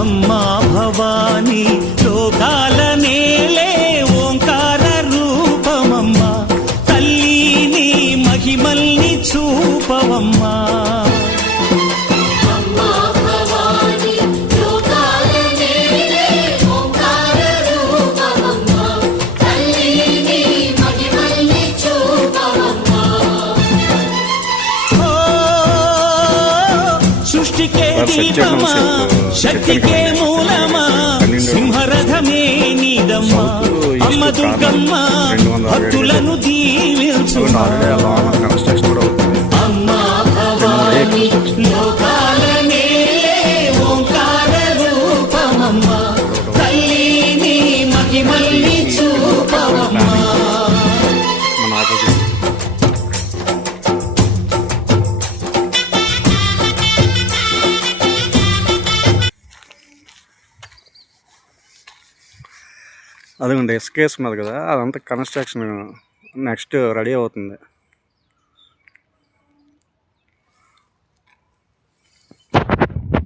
అమ్మా భవానీ లోకాల నేలే ఓంకార రూపమమ్మా, తల్లి నీ మహిమల్ని చూపవమ్మా. సృష్టికే దీపమా, శక్తికే మూలమా, సింహరథమే నీదమ్మా. అమ్మ దుర్గమ్మ భక్తులను దీవించుమా. అమ్మా భవానీ లోకాల నేలే ఓంకార రూపమమ్మా, తల్లి నీ మహిమల్ని చూపవమ్మా. అదిగోండి ఇసుకేస్ ఉన్నది కదా, అదంతా కన్స్ట్రక్షన్ నెక్స్ట్ రెడీ అవుతుంది.